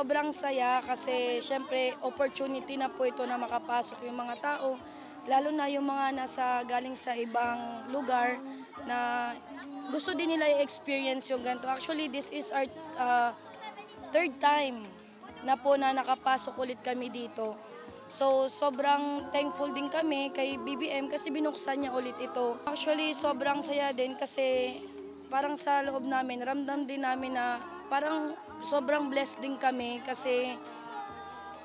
sobrang saya kasi syempre opportunity na po ito na makapasok yung mga tao, lalo na yung mga nasa galing sa ibang lugar na gusto din nila i-experience yung ganito. Actually, this is our third time na po na nakapasok ulit kami dito. So, sobrang thankful din kami kay BBM kasi binuksan niya ulit ito. Actually, sobrang saya din kasi parang sa loob namin, ramdam din namin na parang sobrang blessed din kami kasi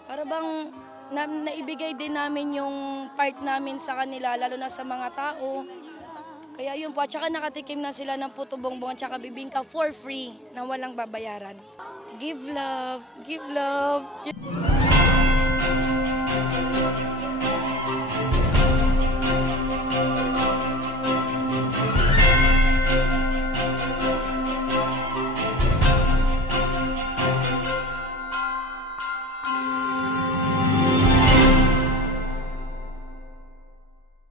para bang naibigay din namin yung part namin sa kanila, lalo na sa mga tao. Kaya yun po, at saka nakatikim na sila ng puto bongbong at saka bibingka for free na walang babayaran. Give love, give love.